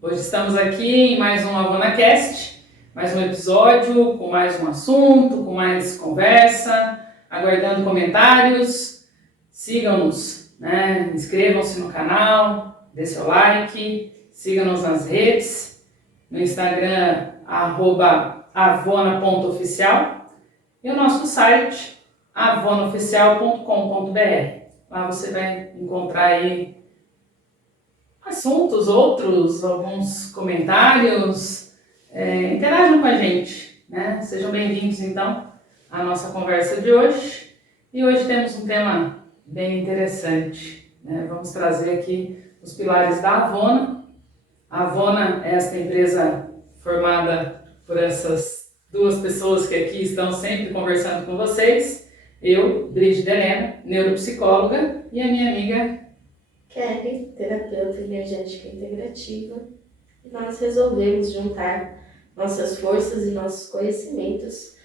Hoje estamos aqui em mais um AvonaCast, mais um episódio com mais um assunto, com mais conversa, aguardando comentários. Sigam-nos, né? Inscrevam-se no canal, dê seu like, sigam-nos nas redes, no Instagram @avona.oficial e o nosso site avonaoficial.com.br. Lá você vai encontrar aí assuntos, outros, alguns comentários. Interajam com a gente, né? Sejam bem-vindos, então, à nossa conversa de hoje. E hoje temos um tema bem interessante, né? Vamos trazer aqui os pilares da Avona. A Avona é esta empresa formada por essas duas pessoas que aqui estão sempre conversando com vocês. Eu, Brígida Helena, neuropsicóloga, e a minha amiga Kelly, terapeuta energética integrativa, e nós resolvemos juntar nossas forças e nossos conhecimentos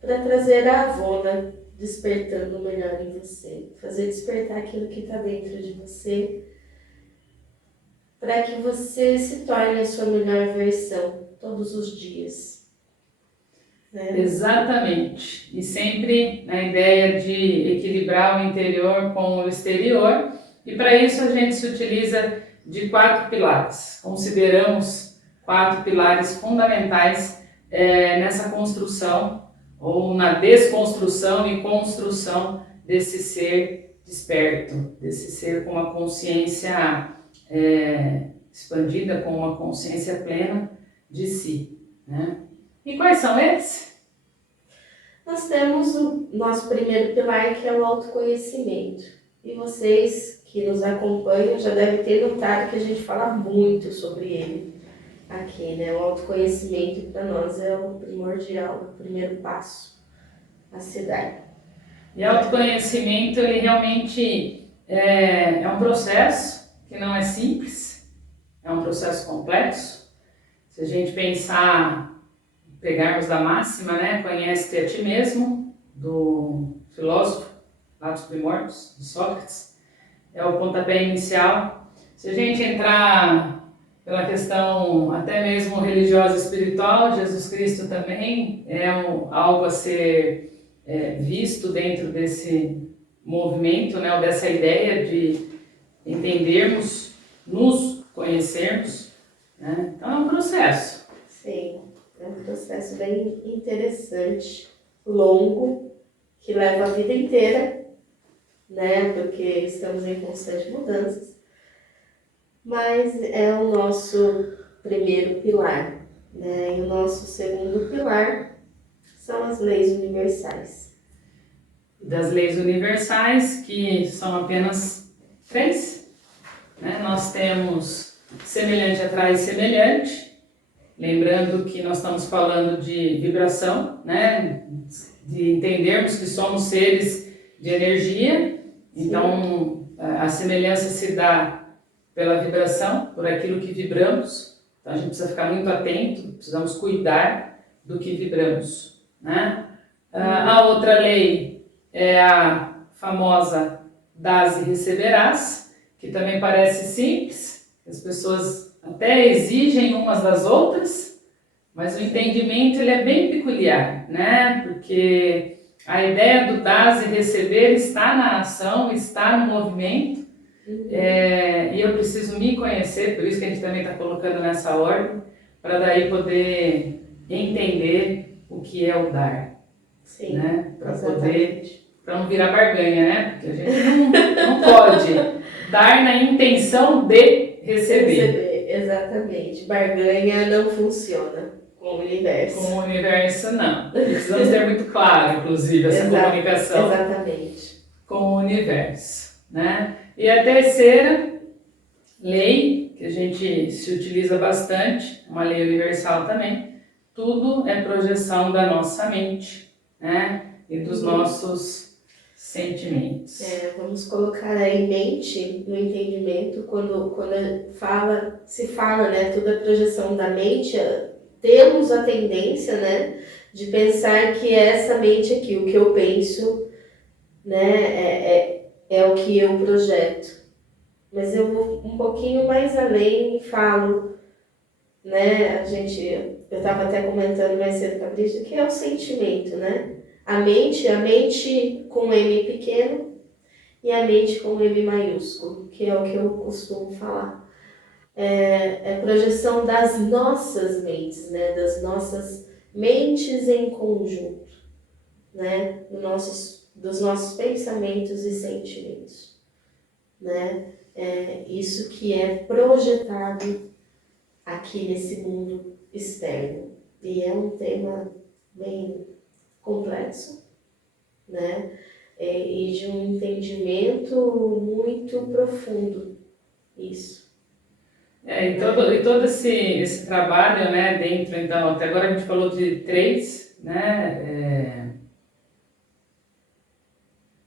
para trazer a Avona despertando o melhor em você, fazer despertar aquilo que está dentro de você, para que você se torne a sua melhor versão todos os dias. Né? Exatamente. E sempre na ideia de equilibrar o interior com o exterior. E para isso a gente se utiliza de 4 pilares. Consideramos 4 pilares fundamentais nessa construção ou na desconstrução e construção desse ser desperto, desse ser com uma consciência expandida, com uma consciência plena de si, né? E quais são eles? Nós temos o nosso primeiro pilar, que é o autoconhecimento. E vocês que nos acompanham já devem ter notado que a gente fala muito sobre ele aqui, né? O autoconhecimento para nós é o primordial, o primeiro passo a se dar. E autoconhecimento, ele realmente é um processo que não é simples, é um processo complexo. Se a gente pensar, pegarmos da máxima, né? Conhece-te a ti mesmo, do filósofo lá dos primórdios, de Sócrates, é o pontapé inicial. Se a gente entrar pela questão até mesmo religiosa e espiritual, Jesus Cristo também é algo a ser visto dentro desse movimento, né, ou dessa ideia de entendermos, nos conhecermos, né? Então é um processo. Sim, é um processo bem interessante, longo, que leva a vida inteira, né? Porque estamos em constantes mudanças. Mas é o nosso primeiro pilar, né? E o nosso segundo pilar são as leis universais. Das leis universais, que são apenas 3, né? Nós temos semelhante atrai semelhante, lembrando que nós estamos falando de vibração, né? De entendermos que somos seres de energia. Então a semelhança se dá pela vibração, por aquilo que vibramos. Então a gente precisa ficar muito atento, precisamos cuidar do que vibramos, né? A outra lei é a famosa dás e receberás, que também parece simples, as pessoas até exigem umas das outras, mas o entendimento ele é bem peculiar, né? Porque a ideia do dar e receber está na ação, está no movimento, e eu preciso me conhecer, por isso que a gente também está colocando nessa ordem, para daí poder entender o que é o dar. Sim, né? Para não virar barganha, né? Porque a gente não pode dar na intenção de receber. Exatamente. Barganha não funciona com o universo. Com o universo, não. Precisamos ter muito claro, inclusive, essa comunicação exatamente. com o universo, né? E a terceira lei, que a gente se utiliza bastante, uma lei universal também, tudo é projeção da nossa mente, né? E dos nossos sentimentos. Vamos colocar aí mente no entendimento, quando se fala, né, tudo é projeção da mente, temos a tendência, né, de pensar que essa mente aqui, o que eu penso, né, é o que eu projeto. Mas eu vou um pouquinho mais além e falo, né? Eu estava até comentando mais cedo com a Brígida, que é o sentimento, né? A mente com M pequeno e a mente com M maiúsculo, que é o que eu costumo falar. É projeção das nossas mentes, né? Das nossas mentes em conjunto, né? Dos nossos pensamentos e sentimentos, né? Isso que é projetado aqui nesse mundo externo. E é um tema bem complexo, né? E de um entendimento muito profundo, isso. E todo esse trabalho, né, dentro, então, até agora a gente falou de três, né,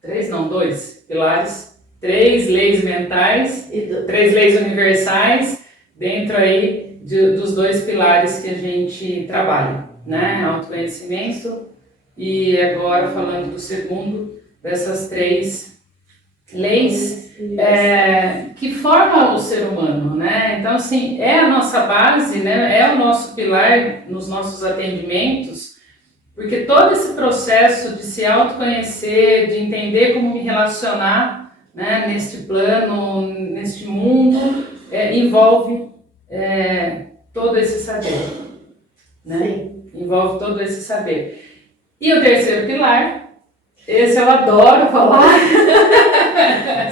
três não, dois pilares, três leis mentais, três leis universais, dentro aí dos dois pilares que a gente trabalha, né, autoconhecimento e agora falando do segundo, dessas três leis que formam o ser humano, né? Então, assim, é a nossa base, né? É o nosso pilar nos nossos atendimentos, porque todo esse processo de se autoconhecer, de entender como me relacionar, né, neste plano, neste mundo, envolve todo esse saber, né? Sim. Envolve todo esse saber. E o terceiro pilar, esse eu adoro falar.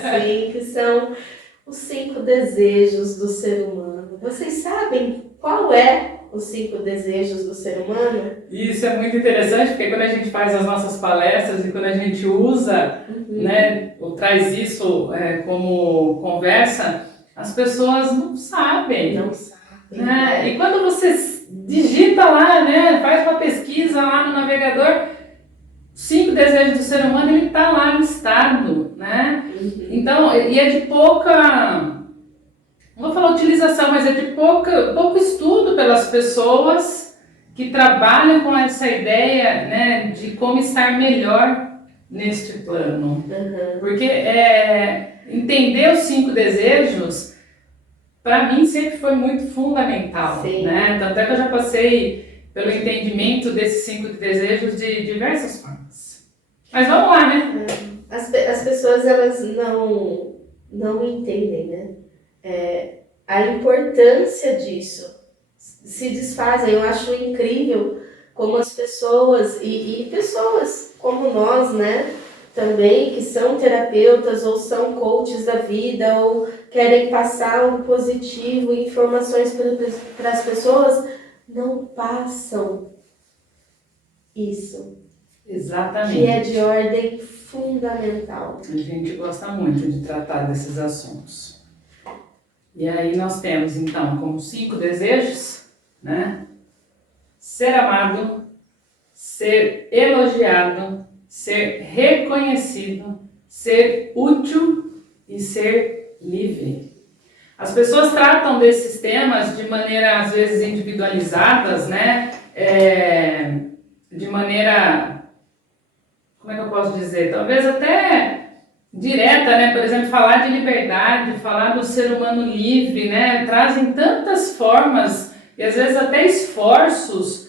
Sim, que são os 5 desejos do ser humano. Vocês sabem qual é os 5 desejos do ser humano? Isso é muito interessante, porque quando a gente faz as nossas palestras e quando a gente usa, né, ou traz isso como conversa, as pessoas não sabem. Não sabem. Né? E quando você digita lá, né, faz uma pesquisa lá no navegador, 5 desejos do ser humano, ele está lá listado, né? Então, e é de pouca, não vou falar utilização, mas é de pouco estudo pelas pessoas que trabalham com essa ideia, né, de como estar melhor neste plano. Porque entender os 5 desejos, para mim, sempre foi muito fundamental. Né? Tanto é que eu já passei pelo entendimento desses 5 desejos de diversas formas. Mas vamos lá, né? As pessoas, elas não entendem, né? A importância disso. Se desfazem. Eu acho incrível como as pessoas, e pessoas como nós, né? Também, que são terapeutas ou são coaches da vida ou querem passar um positivo, informações para as pessoas, não passam isso. Exatamente. Que é de ordem fundamental. A gente gosta muito de tratar desses assuntos. E aí nós temos, então, como 5 desejos, né? Ser amado, ser elogiado, ser reconhecido, ser útil e ser livre. As pessoas tratam desses temas de maneira, às vezes, individualizadas, né? De maneira, como é que eu posso dizer? Talvez até direta, né? Por exemplo, falar de liberdade, falar do ser humano livre, né? Trazem tantas formas e, às vezes, até esforços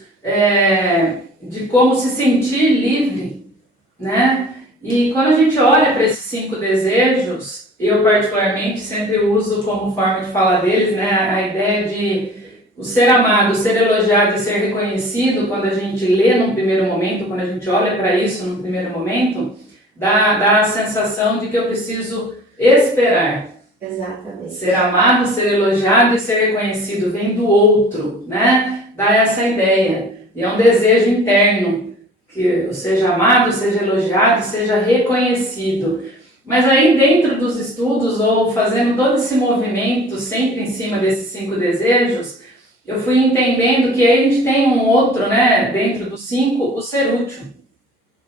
de como se sentir livre, né? E quando a gente olha para esses 5 desejos, eu particularmente sempre uso como forma de falar deles, né, a ideia de o ser amado, o ser elogiado e ser reconhecido, quando a gente lê num primeiro momento, quando a gente olha para isso num primeiro momento, dá a sensação de que eu preciso esperar. Exatamente. Ser amado, ser elogiado e ser reconhecido vem do outro, né? Dá essa ideia. E é um desejo interno, que eu seja amado, seja elogiado, seja reconhecido. Mas aí dentro dos estudos, ou fazendo todo esse movimento, sempre em cima desses 5 desejos, eu fui entendendo que aí a gente tem um outro, né, dentro dos 5, o ser útil.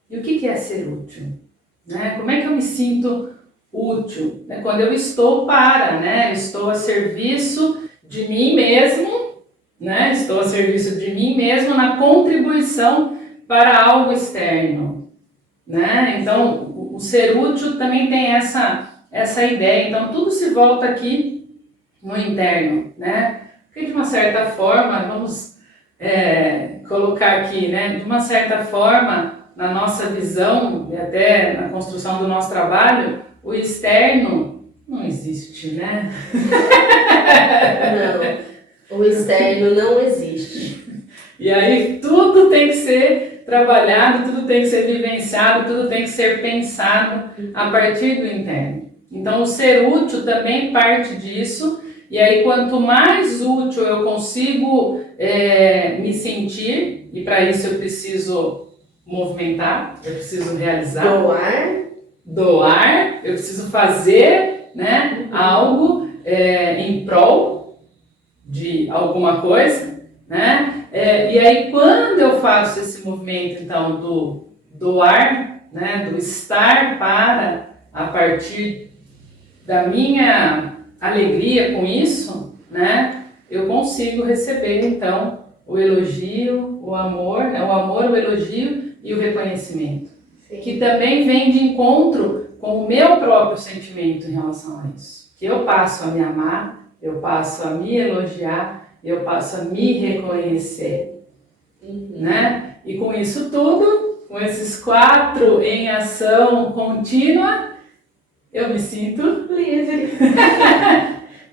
E o que é ser útil? Né? Como é que eu me sinto útil? É quando eu estou né? Estou a serviço de mim mesmo, né? Estou a serviço de mim mesmo na contribuição para algo externo, né? Então, o ser útil também tem essa ideia. Então, tudo se volta aqui no interno, né? Porque de uma certa forma, vamos colocar aqui, né? De uma certa forma, na nossa visão e até na construção do nosso trabalho, o externo não existe, né? Não, o externo não existe. E aí tudo tem que ser trabalhado, tudo tem que ser vivenciado, tudo tem que ser pensado a partir do interno. Então o ser útil também parte disso, e aí quanto mais útil eu consigo me sentir, e para isso eu preciso movimentar, eu preciso realizar, doar, eu preciso fazer, né, algo em prol de alguma coisa, né? E aí quando eu faço esse movimento então do doar, né, do estar para a partir da minha alegria com isso, né, eu consigo receber então o elogio, o amor, né, o elogio e o reconhecimento. Sim. Que também vem de encontro com o meu próprio sentimento em relação a isso. Que eu passo a me amar, eu passo a me elogiar, eu passo a me reconhecer. Né? E com isso tudo, com esses 4 em ação contínua, eu me sinto livre.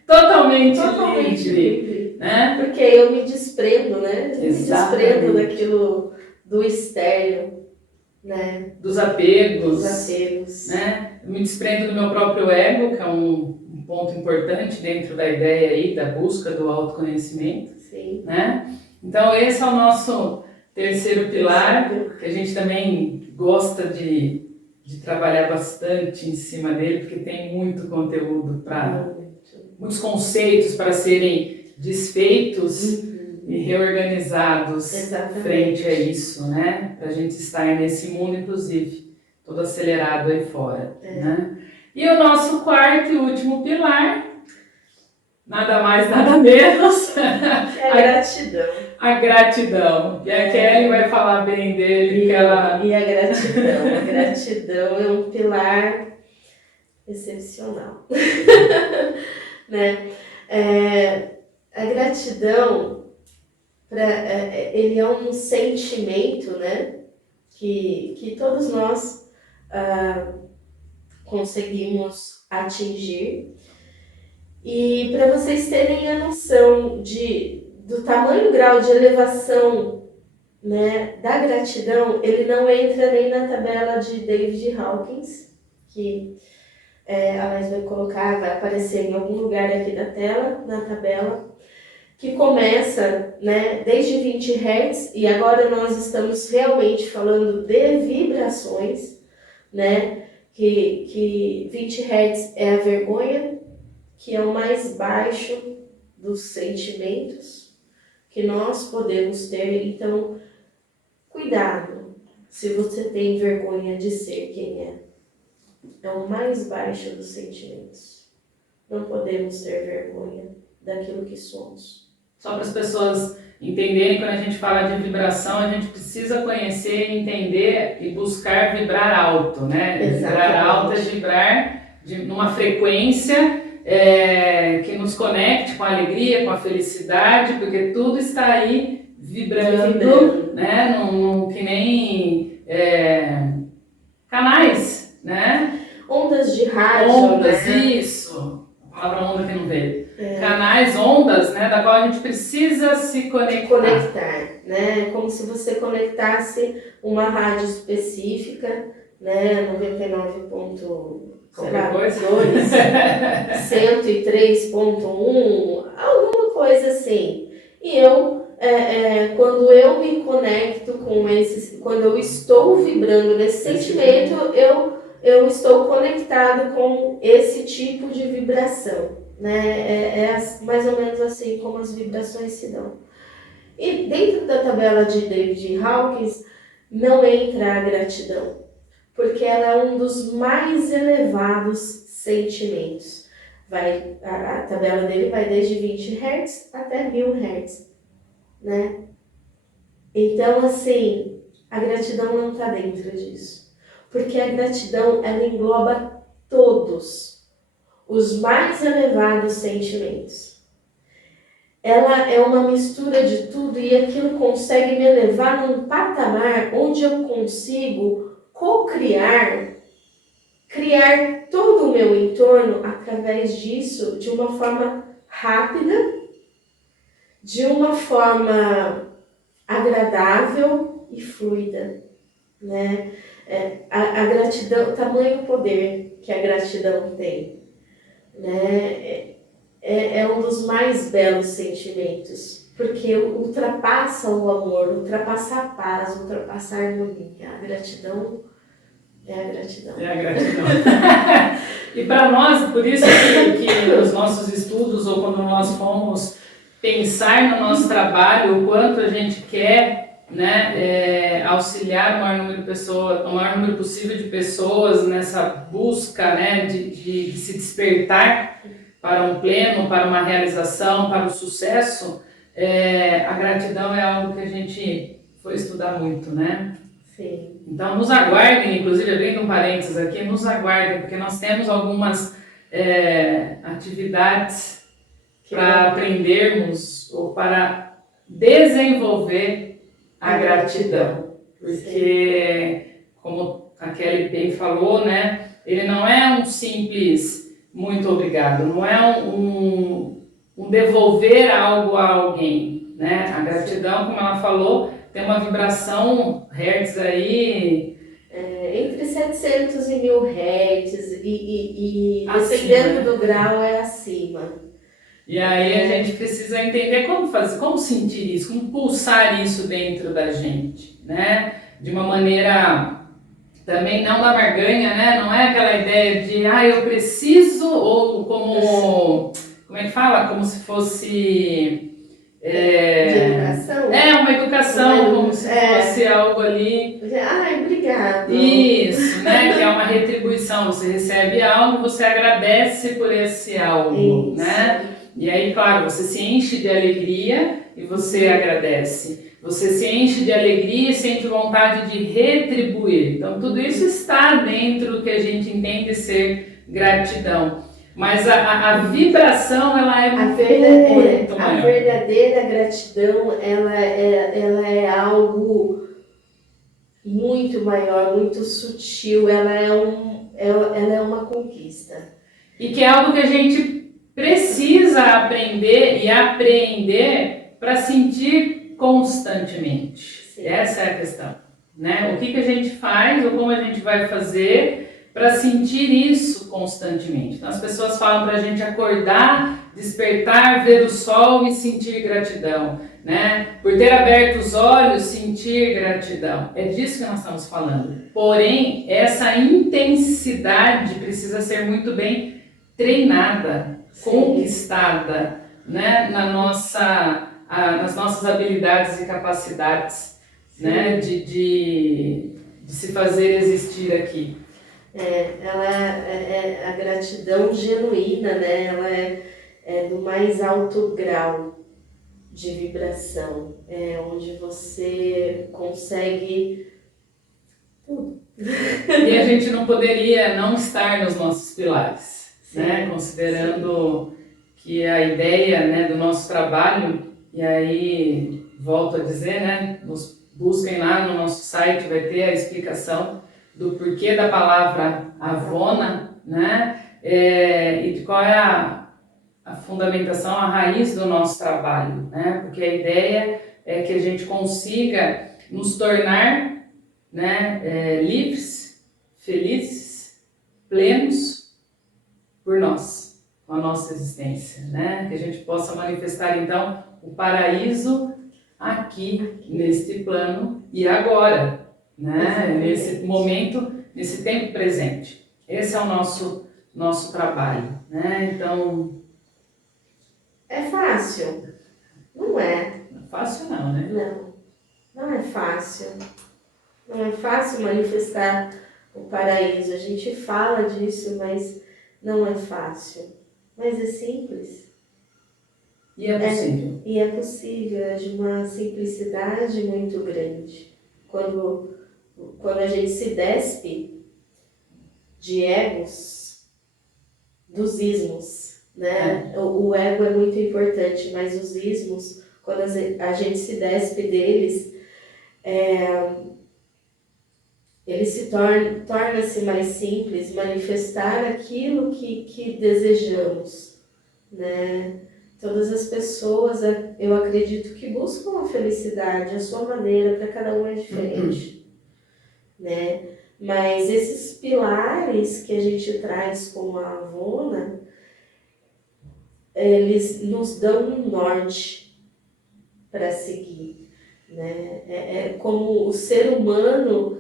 Totalmente livre. Né? Porque eu me desprendo, né? Eu Exatamente. Me desprendo daquilo do externo, né? Dos apegos. Né? Eu me desprendo do meu próprio ego, que é um ponto importante dentro da ideia aí da busca do autoconhecimento. Sim. Né? Então esse é o nosso terceiro pilar, que a gente também gosta de trabalhar bastante em cima dele, porque tem muito conteúdo muitos conceitos para serem desfeitos e reorganizados. Exatamente. Frente a isso, né? Para a gente estar nesse mundo, inclusive, todo acelerado aí fora. Né? E o nosso quarto e último pilar, nada mais, nada menos. É a gratidão. A gratidão. E a Kelly vai falar bem dele. E a gratidão. A gratidão é um pilar excepcional. Né? A gratidão, ele é um sentimento, né? Que todos nós conseguimos atingir. E para vocês terem a noção do tamanho grau de elevação, né, da gratidão, ele não entra nem na tabela de David Hawkins, que a Laís vai colocar, vai aparecer em algum lugar aqui da tela, na tabela, que começa, né, desde 20 Hz, e agora nós estamos realmente falando de vibrações, né, que 20 Hz é a vergonha, que é o mais baixo dos sentimentos que nós podemos ter. Então, cuidado se você tem vergonha de ser quem é. É o mais baixo dos sentimentos. Não podemos ter vergonha daquilo que somos. Só para as pessoas entenderem, quando a gente fala de vibração, a gente precisa conhecer, entender e buscar vibrar alto, né? Exatamente. Vibrar alto é vibrar numa frequência que nos conecte com a alegria, com a felicidade, porque tudo está aí vibrando. Né? Que nem canais, né? Ondas de rádio. Ondas, né? Isso. A palavra onda que não veio. Canais, ondas, né? Da qual a gente precisa se conectar. Né? Como se você conectasse uma rádio específica, né? 99. Qualquer coisa. 103.1, alguma coisa assim. E quando eu me conecto com quando eu estou vibrando nesse sentimento, eu estou conectado com esse tipo de vibração. Né? É mais ou menos assim como as vibrações se dão. E dentro da tabela de David Hawkins, não entra a gratidão, porque ela é um dos mais elevados sentimentos. A tabela dele vai desde 20 Hz até 1000 Hz. Né? Então, assim, a gratidão não está dentro disso. Porque a gratidão, ela engloba todos os mais elevados sentimentos. ela é uma mistura de tudo e aquilo consegue me levar num patamar onde eu consigo co-criar, criar todo o meu entorno através disso de uma forma rápida, de uma forma agradável e fluida, né? A gratidão, o tamanho poder que a gratidão tem, né? É um dos mais belos sentimentos, porque ultrapassa o amor, ultrapassa a paz, ultrapassa a harmonia. A gratidão é a gratidão. É a gratidão. E para nós, por isso que nos nossos estudos ou quando nós fomos pensar no nosso trabalho, o quanto a gente quer, né, auxiliar o maior número possível de pessoas nessa busca, né, de se despertar para um pleno, para uma realização, para o sucesso, a gratidão é algo que a gente foi estudar muito, né? Sim. Então nos aguardem, inclusive abrindo um parênteses aqui, nos aguardem, porque nós temos algumas atividades para aprendermos ou para desenvolver a gratidão. Porque, como a Kelly bem falou, né, ele não é um simples muito obrigado, não é um devolver algo a alguém, né? A gratidão, como ela falou, tem uma vibração hertz aí... entre 700 e 1000 hertz e acima, dependendo do grau é acima. E aí a gente precisa entender como sentir isso, como pulsar isso dentro da gente, né? De uma maneira também não da barganha, né? Não é aquela ideia de, eu preciso, ou como é que fala? Como se fosse... de educação? Uma educação, como se fosse algo ali... obrigado. Isso, né? Que é uma retribuição. Você recebe algo, você agradece por esse algo, né? E aí, claro, você se enche de alegria e você agradece. Você se enche de alegria e sente vontade de retribuir. Então, tudo isso está dentro do que a gente entende ser gratidão. Mas a vibração, ela é muito maior. A verdadeira gratidão, ela é algo muito maior, muito sutil. Ela é uma conquista. E que é algo que a gente precisa aprender e apreender para sentir constantemente. Sim. Essa é a questão, né? O que a gente faz ou como a gente vai fazer para sentir isso constantemente. Então, as pessoas falam para a gente acordar, despertar, ver o sol e sentir gratidão, né? Por ter aberto os olhos, sentir gratidão. É disso que nós estamos falando. Porém, essa intensidade precisa ser muito bem treinada, conquistada, né, nas nossas habilidades e capacidades, né, de se fazer existir aqui. A gratidão genuína, né, ela é do mais alto grau de vibração, onde você consegue tudo. E a gente não poderia não estar nos nossos pilares. Né? Considerando que a ideia, né, do nosso trabalho, e aí volto a dizer, né, nos busquem lá no nosso site, vai ter a explicação do porquê da palavra Avona, né, e de qual é a fundamentação, a raiz do nosso trabalho, né, porque a ideia é que a gente consiga nos tornar, né, livres, felizes, plenos, por nós, com a nossa existência, né? Que a gente possa manifestar, então, o paraíso aqui, neste plano e agora, né? Nesse momento, nesse tempo presente. Esse é o nosso trabalho, né? Então... É fácil? Não é. Não é fácil não, né? Não é fácil. Não é fácil manifestar o paraíso. A gente fala disso, mas... não é fácil, mas é simples. E é possível. E é possível, é de uma simplicidade muito grande. Quando a gente se despe de egos, dos ismos, né? O ego é muito importante, mas os ismos, quando a gente se despe deles, ele se torna-se mais simples, manifestar aquilo que desejamos, né? Todas as pessoas, eu acredito que buscam a felicidade, a sua maneira, para cada um é diferente, né? Mas esses pilares que a gente traz como a Avona, eles nos dão um norte para seguir, né? É como o ser humano,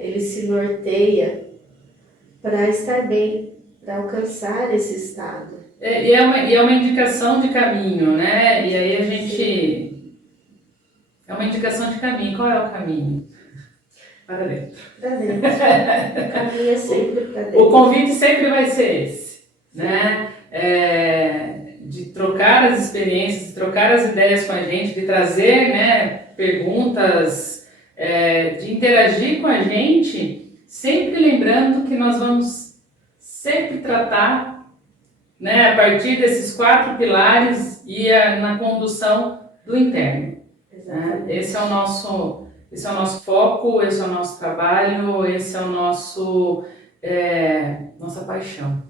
ele se norteia para estar bem, para alcançar esse estado. E é uma indicação de caminho, né? E aí a gente... Sim. É uma indicação de caminho. Qual é o caminho? Para dentro. Para dentro. O caminho é sempre para dentro. O convite sempre vai ser esse, né? De trocar as experiências, de trocar as ideias com a gente, de trazer, né, perguntas, de interagir com a gente, sempre lembrando que nós vamos sempre tratar, né, a partir desses 4 pilares e na condução do interno. Né? Esse é o nosso foco, esse é o nosso trabalho, esse é o nossa paixão.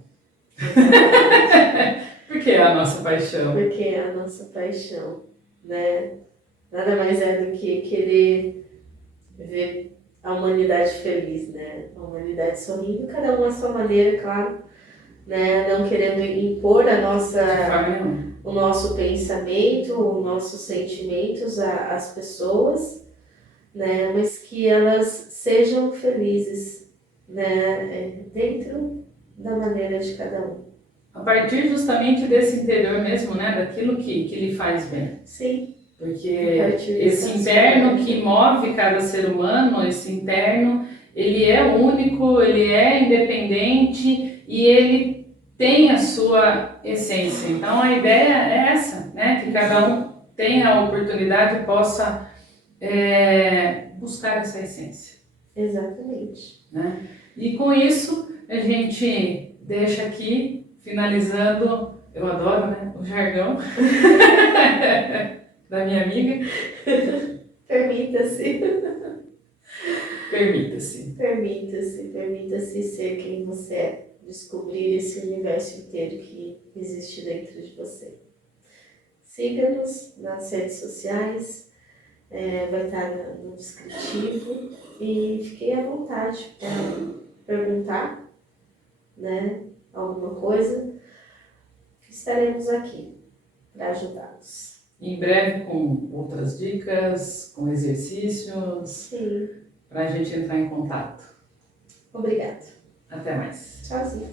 Por que a nossa paixão? Porque é a nossa paixão, né? Nada mais é do que querer ver a humanidade feliz, né? A humanidade sorrindo, cada um à sua maneira, claro, né? Não querendo impor o nosso pensamento, os nossos sentimentos às pessoas, né? Mas que elas sejam felizes, né? Dentro da maneira de cada um. A partir justamente desse interior mesmo, né? Daquilo que lhe faz bem. Sim. Porque esse interno que move cada ser humano, esse interno, ele é único, ele é independente e ele tem a sua essência. Então a ideia é essa, né? Que cada um tenha a oportunidade e possa buscar essa essência. Exatamente. Né? E com isso a gente deixa aqui, finalizando, eu adoro, né, o jargão da minha amiga. Permita-se. Permita-se. Permita-se ser quem você é. Descobrir esse universo inteiro que existe dentro de você. Siga-nos nas redes sociais, vai estar no descritivo e fiquem à vontade para perguntar, né, alguma coisa. Estaremos aqui para ajudá-los. Em breve com outras dicas, com exercícios. Sim. Para a gente entrar em contato. Obrigada. Até mais. Tchauzinho.